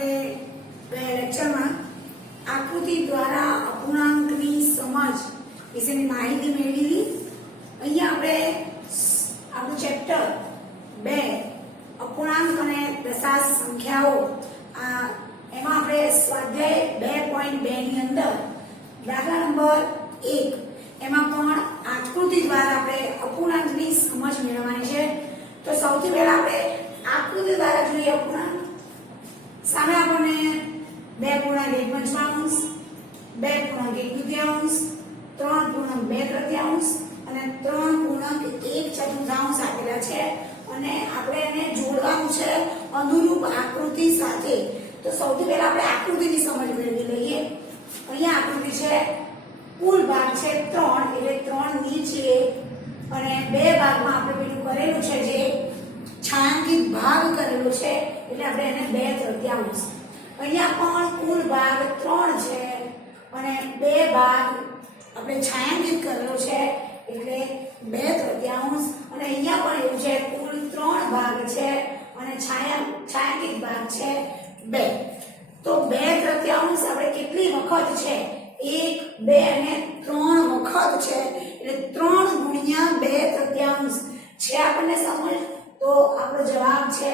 આપણે ગયા લેક્ચરમાં આકૃતિ દ્વારા અપૂર્ણાંકની સમજ વિશેની માહિતી મેળવી. અહીંયા આપણે આપણું ચેપ્ટર 2 અપૂર્ણાંક અને દશાંશ સંખ્યાઓ એમાં આપણે સ્વાધ્યાય 2.2 ની અંદર દાખલા નંબર 1 એમાં પણ આકૃતિ દ્વારા આપણે અપૂર્ણાંકની સમજ મેળવવાની છે. તો સૌથી પહેલા આપણે આકૃતિ દ્વારા જોઈએ અપૂર્ણાંક. સામે આપણને 2.1 પંચમાંશ, 2.1 તૃતીયાંશ, 3.2 અને 3.1 આપેલા છે અને આપણે એને જોડવાનું છે અનુરૂપ આકૃતિ સાથે. તો સૌથી પહેલા આપણે આકૃતિની સમજ મેળવી લઈએ. અહીંયા આકૃતિ છે, કુલ ભાગ છે 3 એટલે 3 નીચે અને 2 ભાગમાં આપણે પેલું કરેલું છે જે છાંયાંકિત ભાગ કરેલો છે એટલે આપણે એને 2 તૃતીયાંશ. અહીંયા પણ કુલ ભાગ 3 છે અને 2 ભાગ આપણે છાંયાંકિત કરેલો છે એટલે 2 તૃતીયાંશ. અને અહીંયા પણ એવું છે, કુલ 3 ભાગ છે અને છાંયાંકિત ભાગ છે 2. તો 2 તૃતીયાંશ આપણે કેટલી વખત છે? 1, 2 અને 3 વખત છે એટલે 3 ગુણ્યા 2 તૃતીયાંશ છે આપણને સમજ. તો આપણો જવાબ છે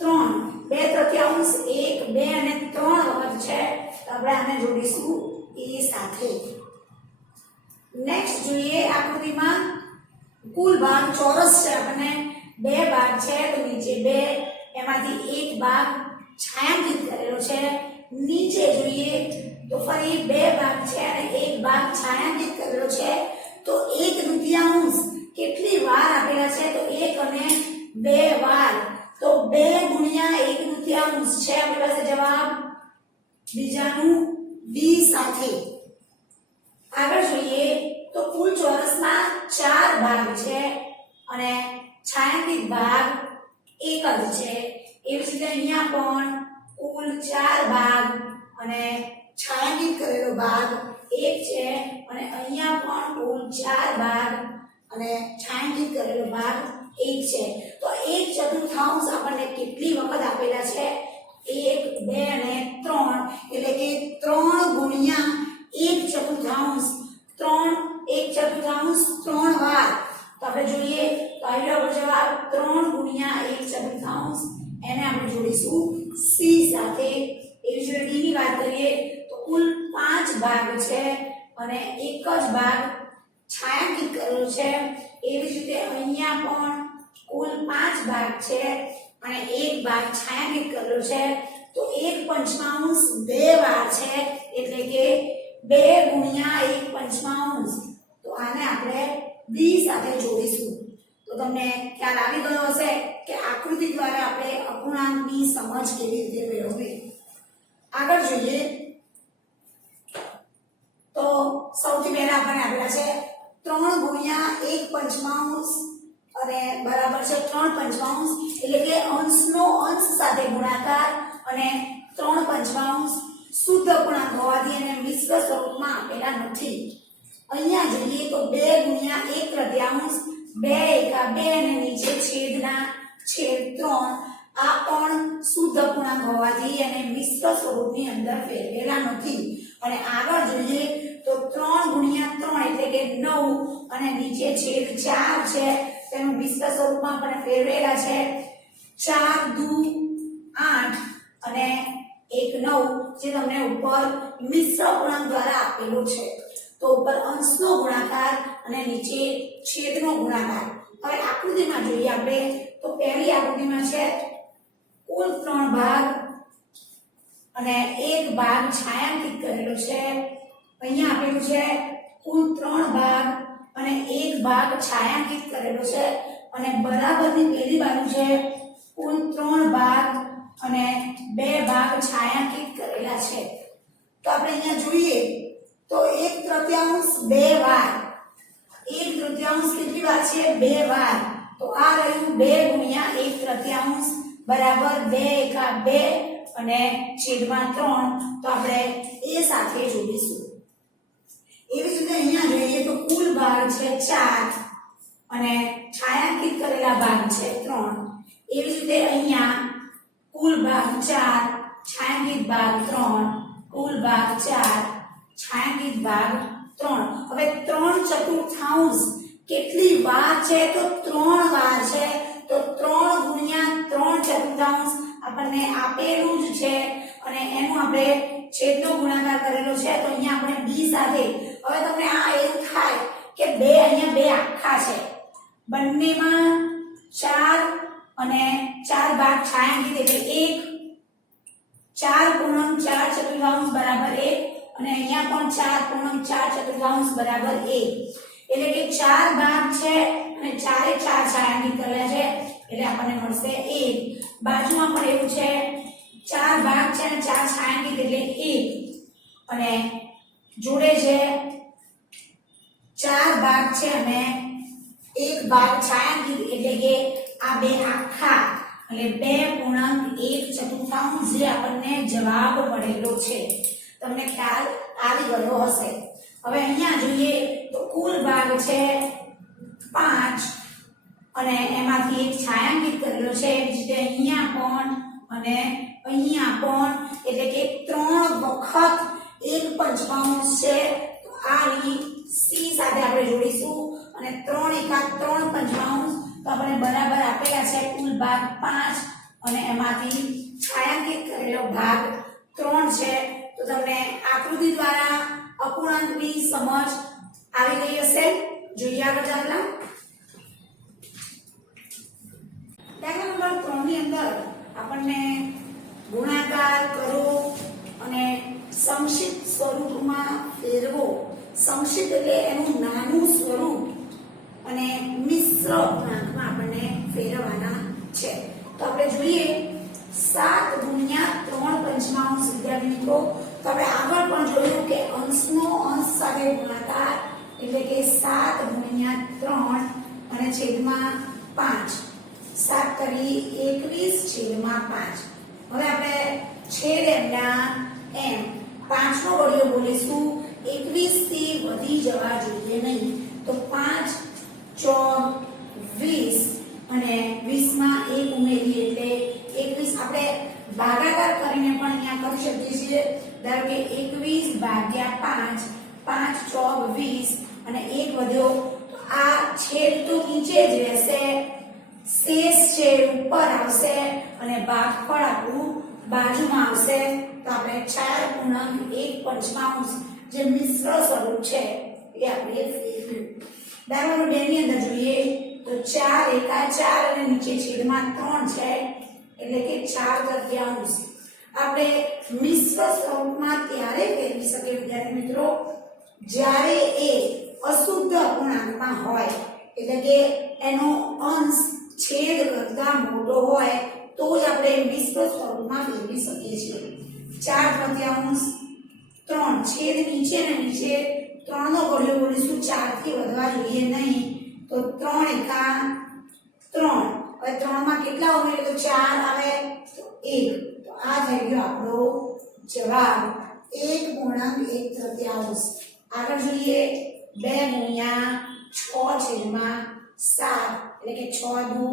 3. 2 તૃતીયાંશ 1, 2 અને 3 વખત છે. તો આપણે આને જોડીશું એ સાથે. નેક્સ્ટ જોઈએ આકૃતિમાં કુલ ભાગ ચોરસ છે, આપણને 2 ભાગ છે તો નીચે 2, એમાંથી એક ભાગ છાંયાંકિત કરેલો છે. નીચે જોઈએ તો ફરી 2 ભાગ છે અને એક ભાગ છાંયાંકિત કરેલો છે. તો 1 તૃતીયાંશ કેટલી વાર આપેલા છે? તો 1 અને 2 વાર. તો 2 ગુણ્યા 1 તૃતીયાંશ છે આપણી પાસે જવાબ, બીજાનું ડી સાથે. આગળ જોઈએ તો કુલ ચોરસમાં 4 ભાગ છે અને છાંયાંકિત ભાગ 1 જ છે. એવી જ રીતે અહીંયા પણ કુલ 4 ભાગ અને છાંયાંકિત કરેલો ભાગ 1 છે અને અહીંયા પણ કુલ 4 ભાગ અને છાંયાંકિત કરેલો ભાગ 1 છે. તો 1/4 આપણને કેટલી વખત આપેલા છે? 1, 2 અને 3 એટલે કે 3 ગુણ્યા 1/4, 3 વાર. તો આપણે જોઈએ તો આવ્યો જવાબ 3 ગુણ્યા 1/4. એને આપણે જોડીશું સી સાથે. એવી જ રીતે ડી ની વાત કરીએ તો કુલ 5 ભાગ છે અને એક જ ભાગ છાંયાંકિત કરેલો છે. એવી જ રીતે અહીંયા પણ કુલ 5 ભાગ છે અને એક ભાગ છાંયાંકિત કરેલો છે. તો 1/5 2 વાર છે એટલે કે 2 ગુણ્યા 1/5. તો આને આપણે ડી સાથે જોડીશું. તો તમને ખ્યાલ આવી ગયો હશે કે આકૃતિ દ્વારા આપણે અપૂર્ણાંકની સમજ કેવી રીતે મેળવવી. આગળ જોઈએ તો સૌથી પહેલા આપણને આપેલા છે 3 ગુણ્યા 1/5 અને બરાબર છે 3/5 એટલે કે અંશનો અંશ સાથે ગુણાકાર અને 3/5 શુદ્ધ પૂર્ણાંક હોવાથી એને મિશ્ર સ્વરૂપમાં આપેલા નથી. અહીંયા જોઈએ તો 2 ગુણ્યા 1/3, 2 એકા 2 અને નીચે છેદના છેદ 3. આ પણ શુદ્ધ પૂર્ણાંક હોવાથી એને મિશ્ર સ્વરૂપની અંદર ફેરવેલા નથી. અને આગળ જોઈએ તો 3 ગુણ્યા 3 એટલે કે 9 અને નીચે છેદ 4 છે, તેનું મિશ્ર સ્વરૂપમાં આપણે ફેરવેલા છે. 4 દુ 8 અને 1 9 જે તમને ઉપર મિશ્ર પૂર્ણાંક દ્વારા આપેલું છે. તો ઉપર અંશનો ગુણાકાર અને નીચે છેદનો ગુણાકાર. હવે આકૃતિમાં જોઈએ આપણે તો પહેલી આકૃતિમાં છે કુલ 3 ભાગ અને એક ભાગ છાંયાંકિત કરેલો છે. અહીંયા આપેલું છે કુલ 3 ભાગ અને એક ભાગ છાંયાંકિત કરેલો છે અને બરાબરની પહેલી બાજુ છે કુલ 3 ભાગ અને 2 ભાગ છાંયાંકિત કરેલા છે. તો આપણે અહીંયા જોઈએ તો 1/3 2 વાર. 1/3 કેટલી વાર છે? 2 વાર. તો આ રહ્યું 2 ગુણ્યા 1/3 બરાબર 2 એકા 2 અને છેદમાં 3. તો આપણે એ સાથે જોડીશું. એવી જ રીતે અહીંયા જોઈએ તો કુલ ભાગ છે 4 અને છાંયાંકિત કરેલા ભાગ છે 3. એવી જ રીતે અહીંયા કુલ ભાગ 4 કેટલી વાર છે તો 3 વાર છે તો 3 ગુણ્યા 3 ચતુર્થાંશ આપણને આપેલું જ છે અને એનું આપણે છેદનો ગુણાકાર કરેલો છે તો અહીંયા આપણે b સાથે હવે તમને આ એવું થાય કે બે અહીંયા બે આખા છે બંનેમાં 4 અને 4 ભાગ છાयांકિત એટલે 1 4 ચતુર્થાંશ બરાબર 1 અને અહીંયા પણ 4 ચતુર્થાંશ બરાબર 1 એટલે કે 4 ભાગ છે અને 4 એ 4 છાयांકિત કરેલા છે એટલે આપણને મળશે 1 બાજુમાં પણ એવું છે 4 ભાગ છે અને 4 છાयांકિત એટલે 1 અને જોડે છે 4 ભાગ છે અને 1 ભાગ છાयांકિત એટલે કે આ બે આખા એટલે 2.1 ચતુર્થાંશ જે આપણને જવાબ મળેલો છે તમને ખ્યાલ આવી ગયો હશે હવે અહીંયા જોઈએ તો કુલ ભાગ છે 5 અને એમાંથી એક છાयांકિત કરેલો છે એ રીતે અહીંયા પણ અને અહીંયા પણ એટલે કે 3 વખત 1 પંચમાંશ છે તો આ રીત c સાથે આપણે જોડીશું અને 3 એકા 3 પંચમાંશ તો આપણે બરાબર આપેલા છે કુલ ભાગ 5 અને એમાંથી છાयांકિત કરેલો ભાગ 3 છે તો તમને આકૃતિ દ્વારા અપૂર્ણાંકની સમજ આવી ગઈ હશે જોઈએ આગળ દાખલા નંબર 3 ની અંદર આપણને ગુણાકાર કરો અને સંક્ષિપ્ત સ્વરૂપમાં ફેરવો સંક્ષિપ્ત એટલે એનું નાનું સ્વરૂપ અને મિશ્ર ગુણાંકમાં આપણને ફેરવવાના છે તો આપણે જોઈએ 7 ગુણ્યા 3 પંચમાંશ વિદ્યાર્થી મિત્રો તો આપણે આગળ પણ જોયું કે અંશનો અંશ સાથે ગુણાકાર એટલે કે 7 ગુણ્યા 3 અને છેદમાં 5 7 કરી 21 છેદમાં 5 હવે આપણે છેદ એમના એમ 5 નો ઘડિયો બોલીશું 21 થી વધી જવા જોઈએ નહીં તો 5 4 20 અને 20 માં 1 ઉમેરીએ એટલે 21 આપણે ભાગાકાર કરીને પણ અહીંયા કરી શકીએ છીએ ધારો કે 21 ભાગ્યા 5 5 4 20 અને 1 વધ્યો તો આ છેદ તો નીચે જ રહેશે શેષ છે ઉપર આવશે અને ભાગફળ આપણું બાજુમાં આવશે તો આપણે 4.1 પંચમાંશ જે મિશ્ર સ્વરૂપ છે એ આપણે ફેરવ્યું દાખલા નંબર 2 ની અંદર જોઈએ તો 4 એકા 4 અને નીચે છેદમાં 3 છે એટલે કે 4 તૃતીયાંશ આપણે મિશ્ર સ્વરૂપમાં ત્યારે ફેરવી શકીએ વિદ્યાર્થી મિત્રો જ્યારે એ અશુદ્ધ અપૂર્ણાંકમાં હોય એટલે કે એનો અંશ છેદ કરતા મોટો હોય તો જ આપણે મિશ્ર સ્વરૂપમાં ફેરવી શકીએ છીએ 4 તૃતીયાંશ 3 છેદ નીચે ને નીચે 3 નો ઘડિયો બોલીશું 4 થી વધવા જોઈએ નહીં તો 3 એકા 3 હવે 3 માં કેટલા ઉમેરીએ તો 4 આવે તો 1 તો આ થઈ ગયો આપણો જવાબ 1.1 તૃતીયાંશ આગળ જોઈએ 2 ગુણ્યા 6 છેદમાં 7 એટલે કે 6 દુ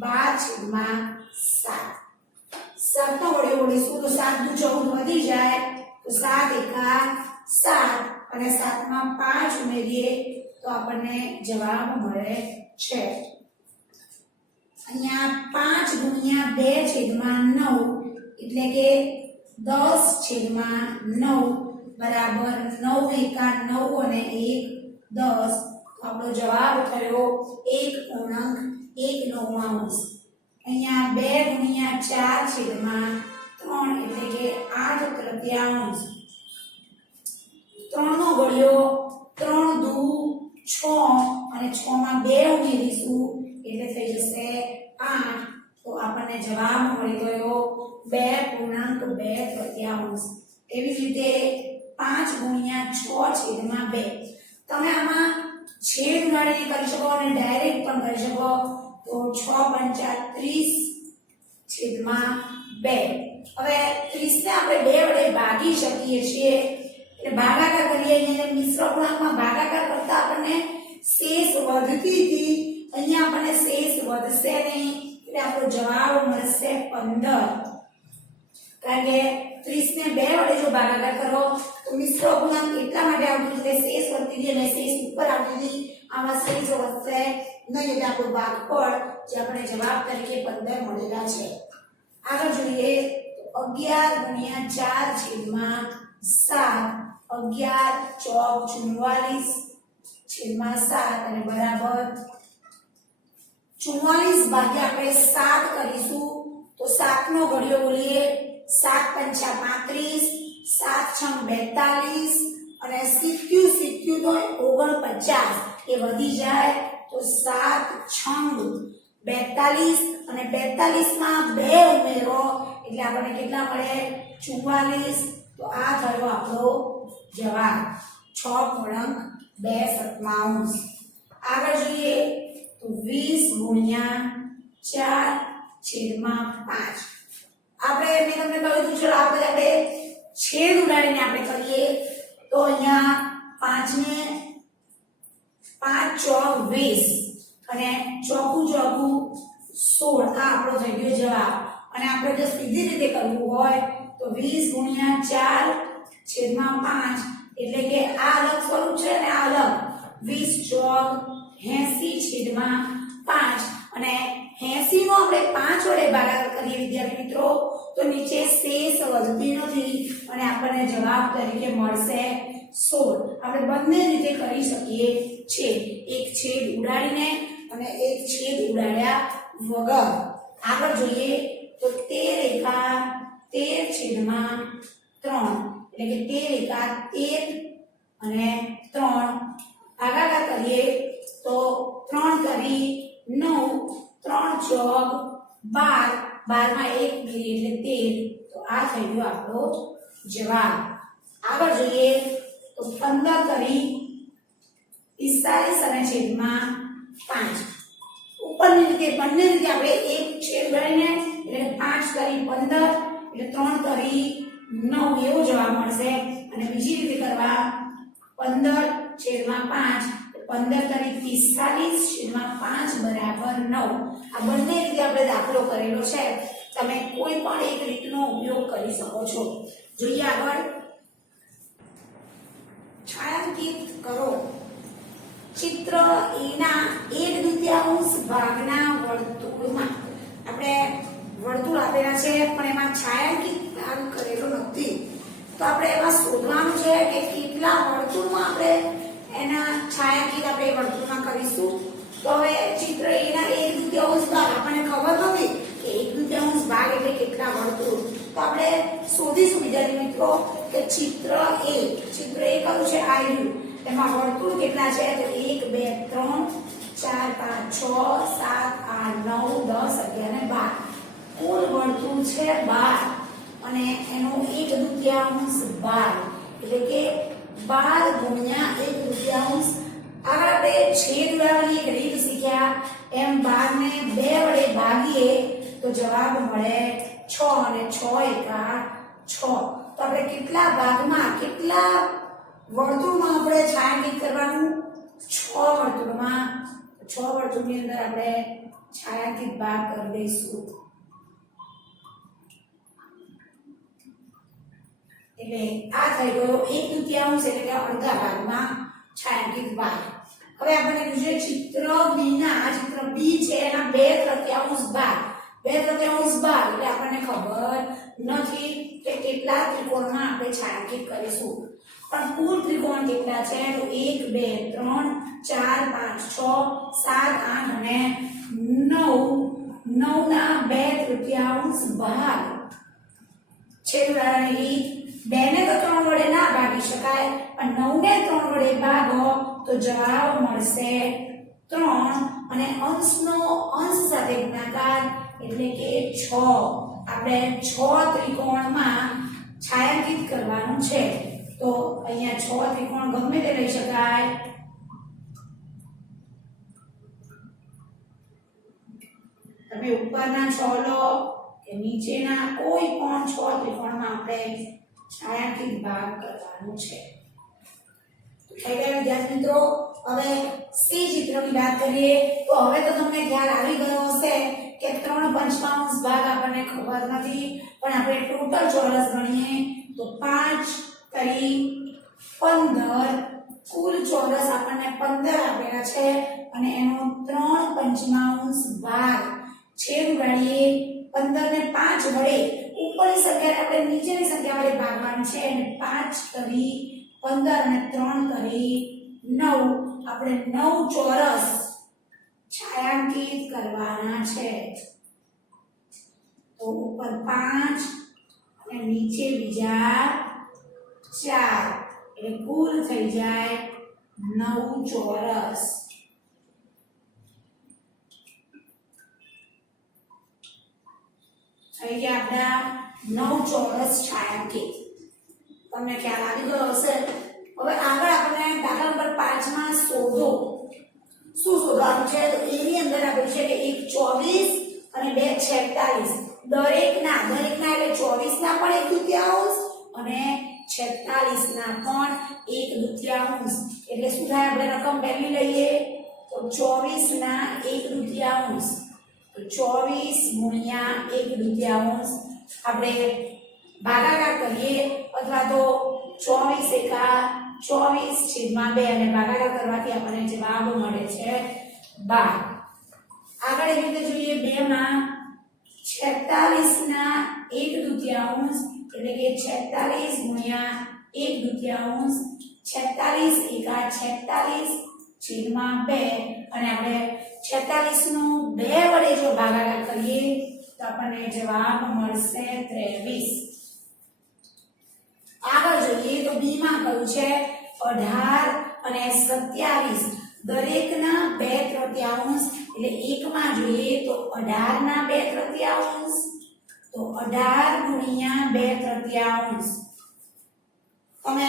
12 છેદમાં 7 7 નો ઘડિયો બોલીશું તો 7 દુ 14 વધી જાય તો 7 એકા 7 અને 7 માં 5 ઉમેરીએ તો આપણને જવાબ મળે છે અહીંયા 5 ગુણ્યા 2 છેદમાં 9 એટલે કે 10 છેદમાં 9 બરાબર 9 એકા 9 અને 1 10 આપણો જવાબ થયો 1.1 નવમાંશ અહીંયા 2 ગુણ્યા 4 છેદમાં 3 એટલે કે 8 તૃતીયાંશ 3 નો ઘડિયો 3 દુ 6 અને 6 માં 2 ઉમેરીશું એટલે થઈ જશે 8 તો આપણને જવાબ મળી ગયો 2.2 તૃતીયાંશ એવી જ રીતે 5 ગુણ્યા 6 છેદમાં 2 તમે આમાં છેદ ઉડાડીને કરી શકો અને ડાયરેક્ટ પણ કરી શકો તો 6 પંચા 30 છેદમાં 2 હવે 30 ને આપણે 2 વડે ભાગી શકીએ છીએ એટલે ભાગાકાર કરીએ અહીંયા મિશ્ર ગુણાંકમાં ભાગાકાર કરતા આપણને શેષ વધતી હતી અહીંયા આપણને શેષ વધશે નહીં એટલે આપણો જવાબ મળશે 15 કારણ કે 30 ને 2 વડે જો ભાગાકાર કરો તો મિશ્ર અપૂર્ણાંક એટલા માટે આવતું કે શેષ વધતી હતી અને શેષ ઉપર આવતી હતી આમાં સીરીઝ વધશે નહીં એટલે આપણો ભાગફળ જે આપણે જવાબ તરીકે 15 મળેલા છે. આગળ જોઈએ 11 ગુણ્યા 4 છેદમાં 7 11 ચોક 44 છેદમાં 7 અને બરાબર 44 ભાગ્યા આપણે 7 કરીશું તો 7 નો ઘડિયો બોલીએ 7 પંચા 35 7 છંગ 42 અને સિક્ક્યુ સિક્ક્યુ તો 49 એ વધી જાય તો 7 છંગ 42 અને 42 માં 2 ઉમેરો એટલે આપણને કેટલા મળે 44 તો આ થયો આપણો જવાબ 6 પૂર્ણાંક 2 સપ્તમાંશ. આગળ જોઈએ તો 20 ગુણ્યા 4 છેદમાં 5 આપણે મેં તમને કહ્યું હતું ચલો આપણે છેદ ઉડાડીને આપણે કરીએ તો અહીંયા 5 ને 5 ચોક 20 અને ચોકું ચોકું 16 આ આપણો થઈ ગયો જવાબ. અને આપણે જો સીધી રીતે કરવું હોય તો 20 ગુણ્યા 4 છેદમાં 5 એટલે કે આ અલગ સ્વરૂપ છે અને આ અલગ 20 ચોક 80 છેદમાં 5 અને 80 નો આપણે 5 વડે ભાગાકાર કરીએ વિદ્યાર્થી મિત્રો તો નીચે શેષ વધતી નથી અને આપણને જવાબ તરીકે મળશે 16. આપણે બંને રીતે કરી શકીએ છીએ એક છેદ ઉડાડીને અને એક છેદ ઉડાડ્યા વગર. આગળ જોઈએ તો 13 એકા 13 છેદમાં 3 એટલે કે 13 એકા 13 અને 3 ભાગાકાર કરીએ તો 3 કરી 9 3 ચોક 12 12 માં 1 મિલી એટલે 13 તો આ થઈ ગયો આપણો જવાબ. આગળ જોઈએ તો 15 કરી 45 અને છેદમાં 5 ઉપરની રીતે બંને રીતે આપણે એક છેદ ઉડાડીને એટલે 5 કરી 15 એટલે 3 કરી 9 એવો જવાબ મળશે. અને બીજી રીતે કરવા 15 છેદમાં 5 15 કરી 45 છેદમાં 5 બરાબર 9 આ બંને રીતે આપણે દાખલો કરેલો છે. તમે કોઈ પણ એક રીતનો ઉપયોગ કરી શકો છો. જોઈએ આગળ છાયાંકિત કરો ચિત્ર એના 1/2 ભાગના વર્તુળમાં આપણે વર્તુળ આપેલા છે પણ એમાં છાયાંકિત ભાગ કરેલો નથી તો આપણે એમાં શોધવાનું છે કે કેટલા વર્તુળમાં આપણે એના છાયાંકિત આપણે વર્તુળમાં કરીશું. તો હવે ચિત્ર એના 1/2 ભાગ આપણને ખબર નથી કે 1/2 ભાગ એટલે કેટલા વર્તુળ તો આપણે શોધીશું વિદ્યાર્થી મિત્રો કે ચિત્ર એ કયું છે આયુ એમાં વર્તુળ કેટલા છે તો 1 2 3 4 5 6 7 8 9 10 11 અને 12 કુલ વર્તુળ છે 12 અને એનો 1/2 ભાગ એટલે કે 12 ગુણ્યા 1/2. આગળ આપણે છેદ ઉડાડવાની એક રીત શીખ્યા એમ 12 ને 2 વડે ભાગીએ તો જવાબ મળે 6 અને 6 એકા 6. તો આપણે કેટલા ભાગમાં કેટલા વર્તુળમાં આપણે છાયાંકિત કરવાનું 6 વર્તુળમાં 6 વર્તુળની અંદર આપણે છાયાંકિત ભાગ કરી દઈશું. એટલે આ થઈ ગયો 1/2 એટલે કે અડધા ભાગમાં છાયાંકિત ભાગ. હવે આપણે જોઈએ ચિત્ર બી ના આ ચિત્ર બી છે એના 2/3 ભાગ 2/3 ભાગ એટલે આપણને ખબર નથી કે કેટલા ત્રિકોણમાં આપણે છાયાંકિત કરીશું પણ કુલ ત્રિકોણ કેટલા છે તો 1 2 3 4 5 6 7 8 અને 9 ના 2/3 ભાગ છેદ ઉડાડવાની રીત 2 ને તો 3 વડે ના ભાગી શકાય પણ 9 ને 3 વડે ભાગો તો જવાબ મળશે 3 અને અંશનો અંશ સાથે ગુણાકાર એટલે કે 6. આપણે 6 ત્રિકોણમાં છાયાંકિત કરવાનું છે તો અહીંયા 6 ત્રિકોણ ગમે તે લઈ શકાય. તમે ઉપરના 6 લો કે નીચેના કોઈ પણ 6 ત્રિકોણમાં આપણે છાયાંકિત ભાગ કરવાનો છે. થઈ ગયા વિદ્યાર્થી મિત્રો. હવે સી ચિત્રની વાત કરીએ તો હવે તો તમને ખ્યાલ આવી ગયો હશે કે 3/5 ભાગ આપણને ખબર નથી પણ આપણે ટોટલ ચોરસ ગણીએ તો 5 કરી 15 કુલ ચોરસ આપણને 15 આપેલા છે અને એનો 3 પંચમાંશ ભાગ છેદ ઉડાડીએ 15 ને 5 વડે ઉપરની સંખ્યાને આપણે નીચેની સંખ્યા વડે ભાગવાનું છે અને 5 કરી 15 અને 3 કરી 9 આપણે 9 ચોરસ છાयांकित કરવાના છે તો ઉપર 5 અને નીચે બીજા 4 એટલે કુલ થઈ જાય 9 ચોરસ થઈ ગયા આપણા 9 ચોરસ છાयांकित તમને ખ્યાલ આવી ગયો હશે હવે આગળ આપણે દાખલા નંબર 5 માં શોધો શું શોધવાનું છે તો એની અંદર આપ્યું છે કે એક 24 અને બે 46 દરેકના એટલે 24 ના પણ 1/2 અને 46 ના પણ 1/2 એટલે શું થાય આપણે રકમ પહેલી લઈએ તો 24 ના 1/2 તો 24 ગુણ્યા 1/2 આપણે ભાગાકાર કરીએ અથવા તો 24 એકા 24 છેદમાં 2 અને ભાગાકાર કરવાથી આપણને જવાબ મળે છે 12 આગળ એવી રીતે જોઈએ 2 માં 46 ના 1/2 એટલે કે 46 ગુણ્યા 1/2 46 એકા 46 છેદમાં 2 અને આપણે 46 નો 2 વડે જો ભાગાકાર કરીએ તો આપણને જવાબ મળશે 23 આગળ જોઈએ તો બી માં કહ્યું છે 18 અને 27 દરેકના 2/3 એટલે એકમાં જોઈએ તો 18 ના 2/3 તો 18 ગુણ્યા 2/3 તમે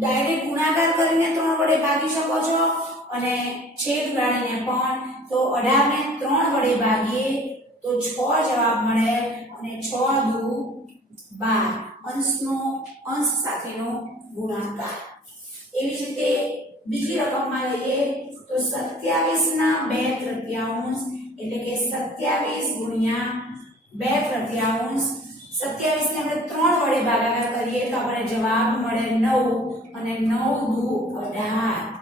ડાયરેક્ટ ગુણાકાર કરીને 3 વડે ભાગી શકો છો અને છેદ ઉડાડીને પણ તો 18 ને 3 વડે ભાગીએ તો 6 જવાબ મળે અને 6 દુ 12 અંશનો અંશ સાથેનો ગુણાકાર એવી જ રીતે બીજી રકમમાં લઈએ તો 27 ના 2/3 એટલે કે 27 ગુણ્યા 2/3 27 ને આપણે 3 વડે ભાગાકાર કરીએ તો આપણને જવાબ મળે 9 અને 9 દુ 18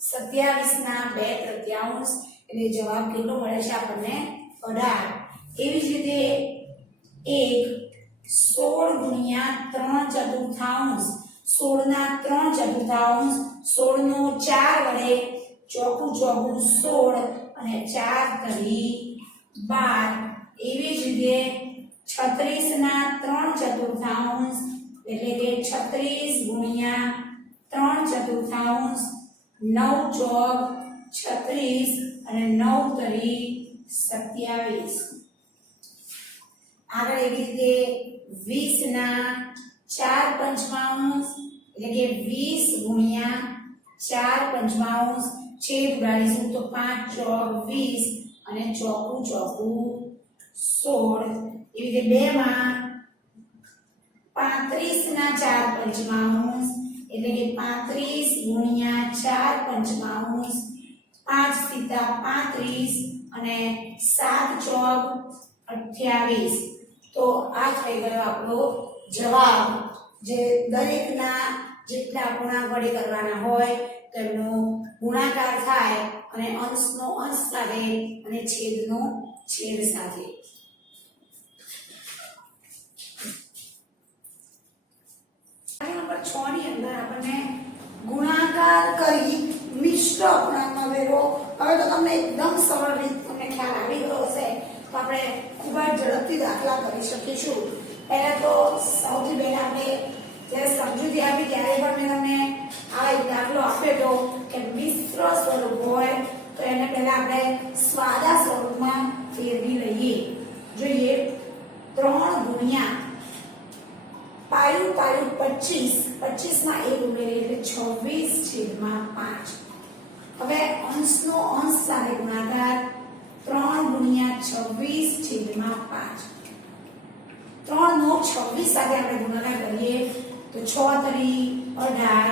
27 ના 2/3 એટલે જવાબ કેટલો મળે છે આપણને 18 એવી જ રીતે એક 16 ગુણ્યા 3/4 16 ના 3/4 16 નો 4 વડે ચોકું 16 અને 4 કરી 12 એવી જ રીતે 36 ના 3/4 એટલે કે 36 ગુણ્યા 3/4 9 ચોક 36 અને 9 તરી 27 આગળ એવી રીતે 20 ના 4/5 એટલે કે 20 ગુણ્યા 4/5 છેદ ઉડાડીશું તો 5 ચોક 20 અને ચોકું 16 એવી રીતે 2 માં 35 ના 4/5 એટલે કે 35 ગુણ્યા 4/5 5 સીતા 35 અને 7 ચોક 28 તો આ થઈ ગયો આપણો જવાબ જે દરેકના જેટલા ગુણા વડે કરવાના હોય તેમનો ગુણાકાર થાય અને અંશનો અંશ સાથે અને છેદનો છેદ સાથે નંબર 6 ની અંદર આપણને ગુણાકાર કરી મિશ્ર અપૂર્ણાંકનો વેરો હવે તો તમને એકદમ સરળ રીત તમને ખ્યાલ આવી ગયો હશે તો આપણે ખૂબ જ ઝડપથી દાખલા કરી શકીશું પહેલા તો સૌથી પહેલા આપણે જ્યારે સમજૂતી આપી ત્યારે પણ મેં તમને આ એક દાખલો આપ્યો હતો કે મિશ્ર સ્વરૂપ હોય તો એને પહેલા આપણે સ્વાદા સ્વરૂપમાં ફેરવી લઈએ જોઈએ 3 ગુણ્યા પાયું 25 માં 1 ઉમેરીએ એટલે 26 છેદમાં 5 હવે અંશનો અંશ સાથે ગુણાકાર 3 ગુણ્યા 26 છેદમાં 5 3 નો 26 સાથે આપણે ગુણાકાર કરીએ તો 6 તરી 18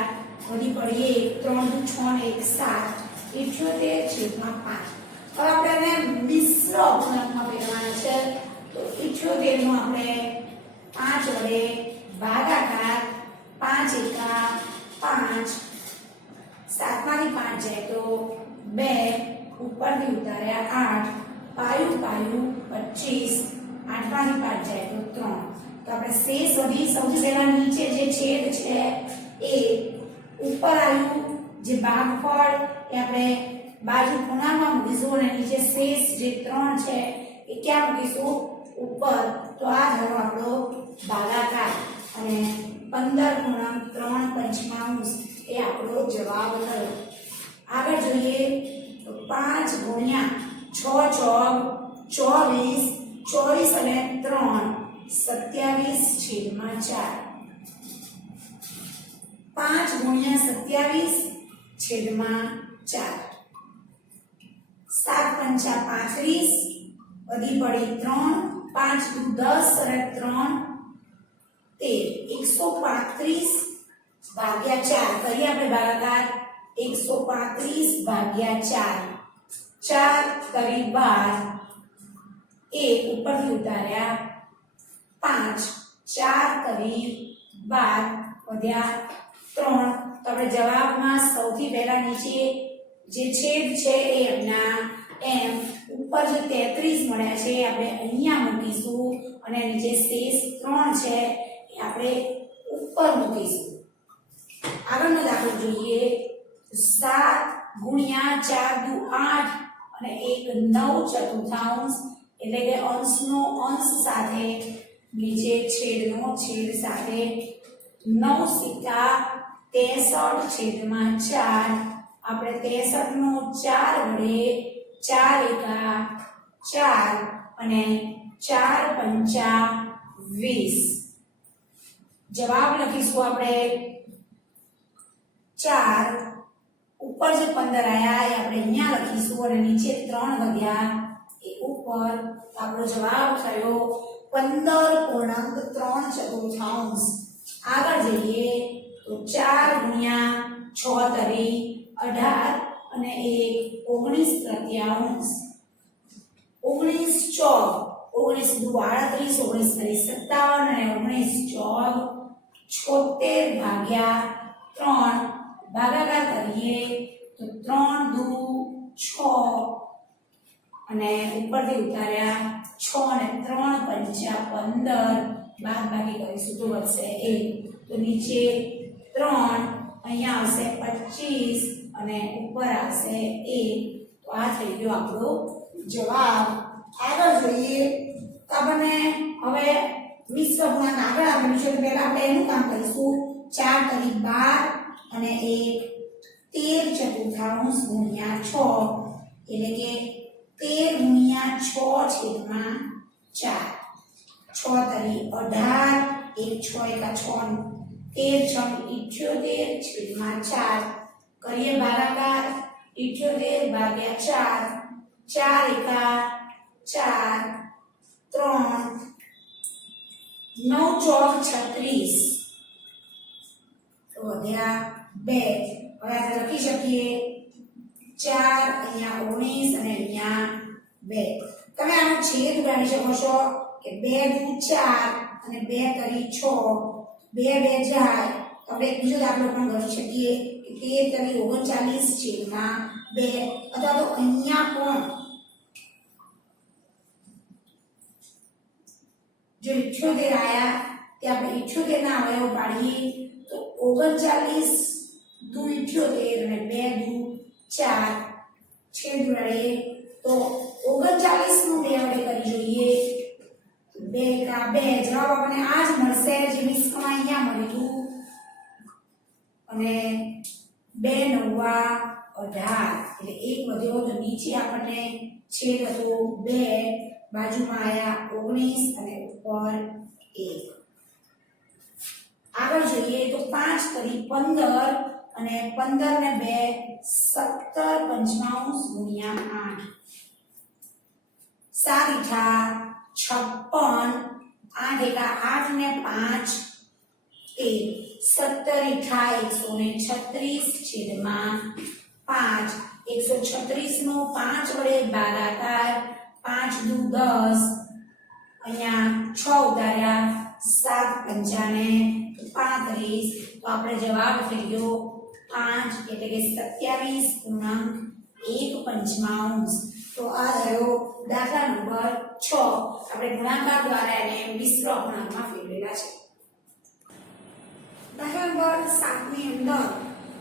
વધી પડીએ 3 દુ 6 ને 1 7 78 છેદમાં 5 હવે આપણે એને મિશ્ર અપૂર્ણાંકમાં ફેરવવાના છે તો 78 નો આપણે 5 વડે ભાગાકાર 5 એકા 5 5 જાય તો 2 ઉપરથી ઉતાર્યા 8 પાયું પાયું 25 8 માંથી 5 જાય તો 3 તો આપણે શેષ વધી સૌથી પહેલા નીચે જે છેદ છે એ ઉપર આવ્યું જે ભાગફળ એ આપણે બાજુ ખૂણામાં મૂકીશું અને નીચે શેષ જે 3 છે એ ક્યાં મૂકીશું ઉપર તો આ થયો આપણો ભાગાકાર અને 15 × 3 પંચમાંશ એ આપણો જવાબ થયો આગળ જોઈએ તો 5 ગુણ્યા 6 ચોક 24 24 અને 3 27/4 5 ગુણ્યા 27/4 7 પંચા 35 વધી પડી 3 5 દુ 10 અને 3 13 135/4 કરીએ આપણે ભાગાકાર 135/4 4 કરી 12 1 ઉપરથી ઉતાર્યા 5 4 કરી 12 વધ્યા 3 તો આપણે જવાબમાં સૌથી પહેલા નીચે જે છેદ છે એ એમના એમ ઉપર જે 33 મળ્યા છે આપણે અહીંયા મૂકીશું અને નીચે શેષ 3 છે એ આપણે ઉપર મૂકીશું આગળનો દાખલો જોઈએ 7 ગુણ્યા 4 દુ 8 અને 1 9 ચતુર્થાંશ એટલે કે અંશનો અંશ સાથે નીચે છેદનો છેદ સાથે 9 સિક્કા 63/4 આપણે 63 નો 4 વડે 4 એકા 4 અને 4 પંચા 20 જવાબ લખીશું આપણે 4 ઉપર જે 15 આયા એ આપણે અહીંયા લખીશું અને નીચે 3 વધ્યા એ ઉપર આપણો જવાબ થયો 15.3 ચતુર્થાંશ આગળ જઈએ તો 4 ગુણ્યા 6 તરી 18 અને 1 19 તૃતીયાંશ 19 ચોક 19 દુ 38 19 તરી 57 અને 19 ચોક 76/3 ભાગાકાર કરીએ તો 3 દુ 6 અને ઉપરથી ઉતાર્યા 6 અને 3 પંચા 15 બાદબાકી કરીશું તો વધશે 1 તો નીચે 3 અહીંયા આવશે 25 અને ઉપર આવશે 1 તો આ થઈ ગયો આપણો જવાબ આગળ જોઈએ તો આપણને હવે મિશ્ર ગુણાંક આગળ આપેલું છે પહેલા આપણે એનું કામ કરીશું 4 તરી 12 અને 1 13 ચતુર્થાંશ ગુણ્યા 6 એટલે કે 13 ગુણ્યા 6 છેદમાં 4 6 તરી 18 1 6 એકા 6 13 6 78 છેદમાં 4 કરીએ ભાગાકાર 78/4 4 એકા 4 3 9 ચોક 36 તો વધ્યા 2 હવે આપણે લખી શકીએ 4 અહીંયા 19 અને અહીંયા 2 તમે આનો છેદ ઉડાડી શકો છો કે 2 દુ 4 અને 2 તરી 6 2 જાય તો આપણે બીજો દાખલો પણ કરી શકીએ કે 13 તરી 39 છેદમાં 2 અથવા તો અહીંયા પણ जो 78 आया ते આપણે 78 ના અવયવ પાડીએ તો 39 દુ 78 અને 2 દુ 4 છેદ વડે તો 39 નું 2 વડે કરી જોઈએ 2 કા 2 જવાબ આપણને આ જ મળશે જે નિષ્કર્ષમાં અહીંયા મળ્યું અને 2 નવા 18 એટલે એક વધ્યો તો નીચે આપણને છેદ હતો 2 બાજુમાં આયા 19 અને ઉપર 1 આગળ જોઈએ તો 5 તરી 15 અને 15 ને 2 17 પંચમાંશ ગુણ્યા 8 7 * 56 8 એકા 8 ને 5 17 * 136 છેદમાં 5 136 નો 5 વડે ભાગાકાર 5 દુ 10 અહીંયા 6 ઉતાર્યા 7 પંચાને 35 તો આપણે જવાબ થઈ ગયો 5 એટલે કે 27.1 પંચમાંશ. તો આ રહ્યો દાખલા નંબર 6. આપણે ગુણાકાર દ્વારા એને મિશ્ર અપૂર્ણાંકમાં ફેરવેલા છે. દાખલા નંબર 7 ની અંદર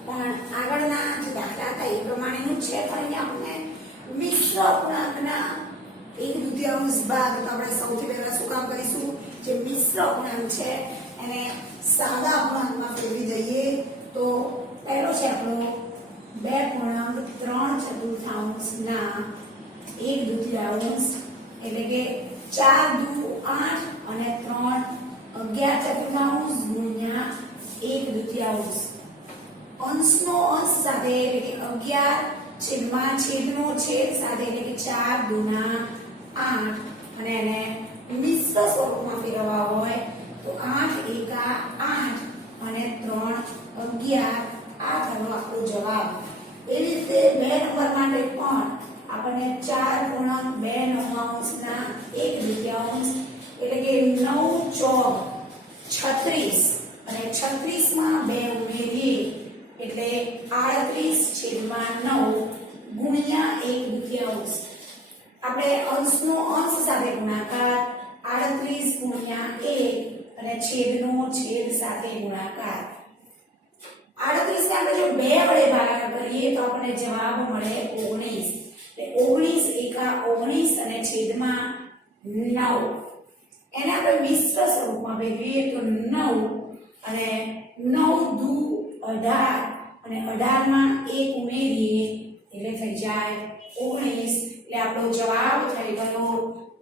પણ આગળના જે દાખલા હતા એ પ્રમાણેનું છે, પણ અહીંયા આપણે મિશ્ર અપૂર્ણાંકના 1/2 ભાગ. તો આપણે સૌથી પહેલા શું કામ કરીશું, જે મિશ્ર અપૂર્ણાંક છે એને સાદા અપૂર્ણાંકમાં ફેરવી દઈએ. તો પહેલો છે આપણો 2.3/4 ના 1/2 એટલે કે 4 દુ 8 અને 3 11/4 ગુણ્યા 1/2. અંશનો અંશ સાથે એટલે કે 11 છેદમાં છેદનો છેદ સાથે એટલે કે 4 દુના 8 અને એને મિશ્ર સ્વરૂપમાં ફેરવવા હોય તો 8 એકા 8 અને 3 11. આ થયો આપણો જવાબ. એવી રીતે 2 નંબર માટે પણ આપણને 4.2 ના 1/2 એટલે કે 9 ચોક 36 અને 36 માં 2 ઉમેરીએ એટલે 38/9 ગુણ્યા 1/2. આપણે અંશનો અંશ સાથે ગુણાકાર 38 ગુણ્યા 1 અને છેદનો છેદ સાથે ગુણાકાર. 38 ને આપણે જો 2 વડે ભાગાકાર કરીએ તો આપણને જવાબ મળે 19. એટલે 19 એકા 19 અને છેદમાં 9. એને આપણે મિશ્ર સ્વરૂપમાં ફેરવીએ તો 9 અને 9 દુ 18 અને 18 માં 1 ઉમેરીએ એટલે થઈ જાય 19. એટલે આપણો જવાબ થઈ ગયો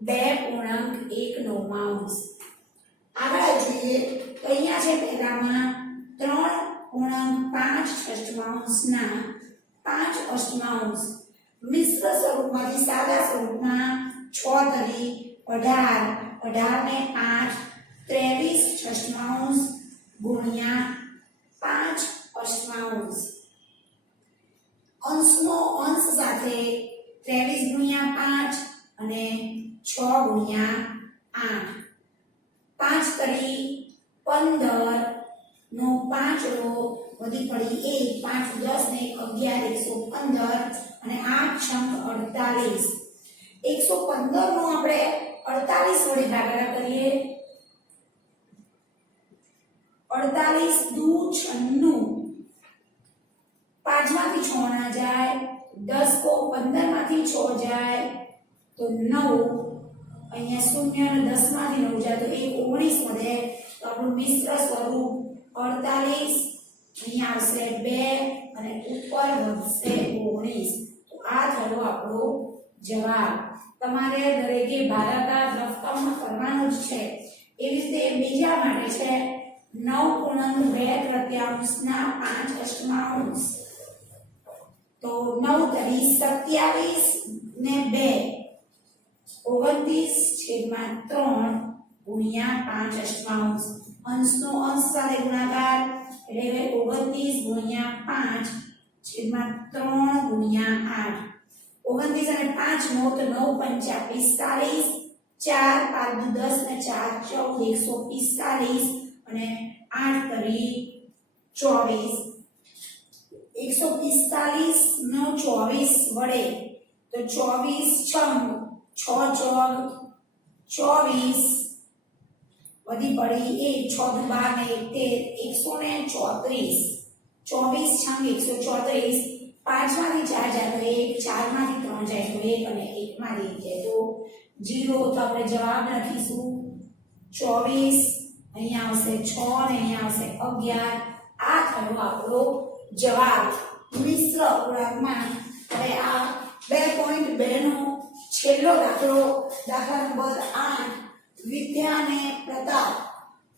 2.19. આગળ જોઈએ તો અહીંયા છે પહેલામાં 3.5 ના 5/8 મિશ્ર સ્વરૂપમાંથી સાદા સ્વરૂપમાં 6 તરી 18 ને 5 23/8 ગુણ્યા 5/8. અંશનો અંશ સાથે 23 ગુણ્યા 5 અને 6 ગુણ્યા 8. 5 તરી 15 નો 5 રો વધી પડી 1 5 10 ને 11 115 અને 8 છંગ 48. 115 નો આપણે 48 વડે ભાગાકાર કરીએ 48 દુ 96. 5 માંથી 6 ના જાય 10 કો 15 માંથી 6 જાય તો 9. અહીંયા 0 અને 10 માંથી 9 જાય તો 19 મળે. તો આપણું મિશ્ર સ્વરૂપ 48 અહીંયા આવશે 2 અને ઉપર વધશે 19. તો આ થયો આપણો જવાબ. તમારે દરેકે ભાગાકાર રકમમાં કરવાનો જ છે. એવી રીતે બીજા માટે છે 9.2 ના 5/8. તો 9 તરી 27 ને 2 29/3 ગુણ્યા 5/8. અંશનો અંશ સાથે ગુણાકાર એટલે 29 ગુણ્યા 5/3 ગુણ્યા 8. 29 અને 5 નો તો 9 પંચા 45 4 5 10 ને 4 14 145 અને 8 તરી 24. 145 નો 24 વડે તો 24 છંગ 6 ચોક 24 વધી પડી 1 6 દુ 12 ને 134. 24 છંગ 134. 5 માંથી 4 જાય તો 1 4 માંથી 3 જાય તો 1 અને 1 માંથી જાય તો 0. તો આપણે જવાબ લખીશું 24. અહીંયા આવશે 6 અને અહીંયા આવશે 11. આ થયો આપણો જવાબ મિશ્ર અપૂર્ણાંકમાં. હવે આ 2.2 નો છેલ્લો દાખલો દાખલા નંબર 8. વિદ્યા અને પ્રતાપ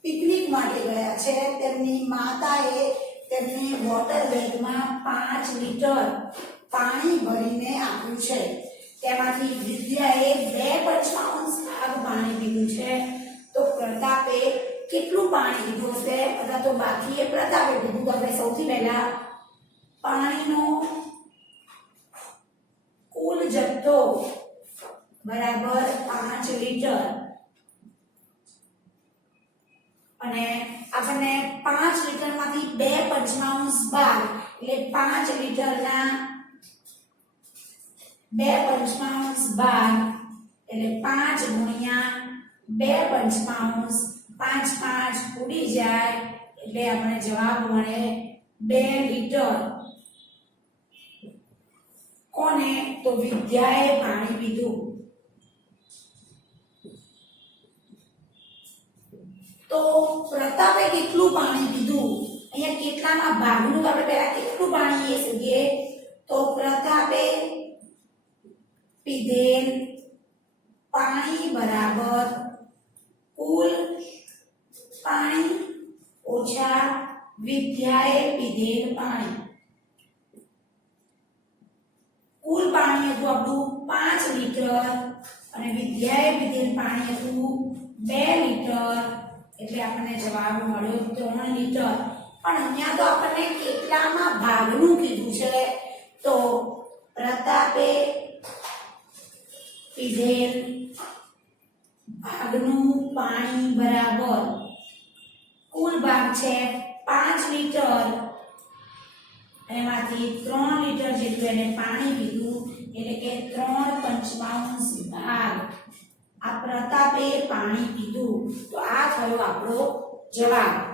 પિકનિક માટે ગયા છે. તેમની માતાએ તેમને વોટર બેગમાં 5 લિટર પાણી ભરીને આપ્યું છે. તેમાંથી વિદ્યાએ 2/5 ભાગ પાણી પીધું છે. તો પ્રતાપે કેટલું પાણી પીધું હશે અથવા તો બાકીએ પ્રતાપે પીધું. તો આપણે સૌથી પહેલા પાણીનો કુલ જથ્થો બરાબર 5 લિટર અને આપણને 5 લિટરમાંથી 2/5 ભાગ એટલે 5 લીટરના 2 પંચમાંશ ભાગ એટલે 5 ગુણ્યા 2 પંચમાંશ 5 5 ઉડી જાય એટલે આપણે જવાબ મળે 2 લીટર. કોને? તો વિદ્યાએ પાણી પીધું. તો પ્રતાપે કેટલું પાણી પીધું? અહીંયા કેટલામાં ભાગનું તો આપણે પહેલા કેટલું પાણી એ શોધીએ. તો પ્રતાપે પીધેલ પાણી બરાબર કુલ પાણી ઓછા વિદ્યાએ પીધેલ પાણી. કુલ પાણી હતું આપણું 5 લીટર અને વિદ્યાએ પીધેલ પાણી હતું 2 લીટર એટલે આપણને જવાબ મળ્યો 3 લીટર. પણ અહીંયા તો આપણને કેટલામાં ભાગનું કીધું છે. તો પ્રતાપે પીધેલ ભાગનું પાણી બરાબર કુલ ભાગ છે 5 લીટર એમાંથી 3 લીટર જેટલું એને પાણી પીધું એટલે કે 3 પંચમાંશ ભાગ આ પ્રતાપે પાણી પીધું. તો આ થયો આપણો જવાબ.